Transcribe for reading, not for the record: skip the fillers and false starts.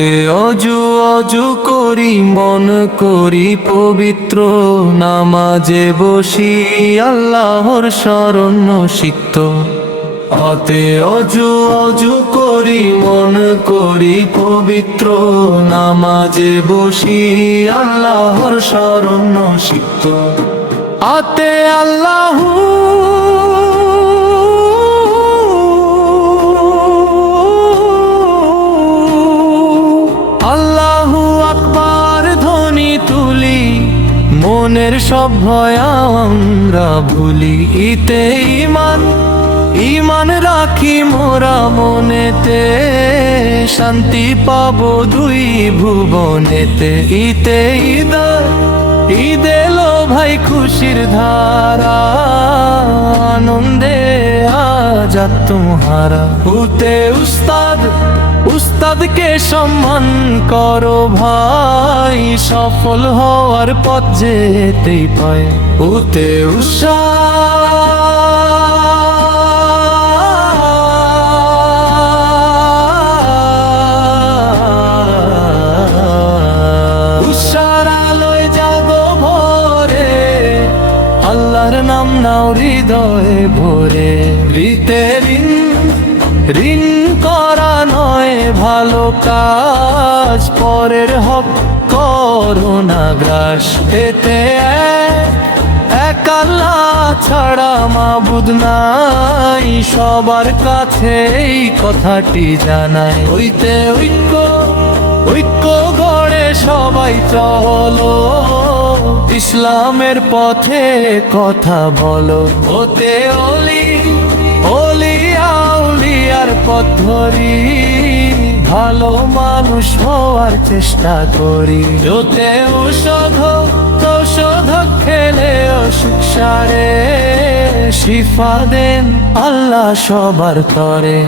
হতে অজু অজু করি মন করি পবিত্র, নামাজে বসি আল্লাহর শরণ সিক্ত। হতে অজু অজু করি মন করি পবিত্র, নামাজে বসি আল্লাহর শরণ সিক্ত। আতে আল্লাহু আল্লাহু আকবার ধ্বনি তুলি, মনের সব ভয় আমরা ভুলি। ইতে ঈমান ঈমান রাখি মোরা মনেতে, শান্তি পাবো দুই ভুবনেতে। ইতে ঈদ এলো ভাই খুশির ধারা, আনন্দে আজ আত্মহারা। উতে উস্তাদকে সম্মান করো ভাই, সফল হওয়ার পথ যেতেই পায়। উতে উষার আলোয় জাগো ভোরে, আল্লাহর নাম নাও হৃদয়ে ভরে। ঋতে ঋণ করা নয় ভালো কাজ, পরের হক করো না গ্রাস। এতে এক আল্লাহ ছাড়া মাবুদ নাই, সবার কাছে এই কথাটি জানাই। হইতে ঐক্য গড়ে সবাই চলো, ইসলামের পথে কথা বলো। হতে আউলিয়ার পথ ধরি, ভালো মানুষ হওয়ার চেষ্টা করি। যতে ঔষধ খেলে অসুখ সারে, শিফা দেন আল্লাহ সবার তরে।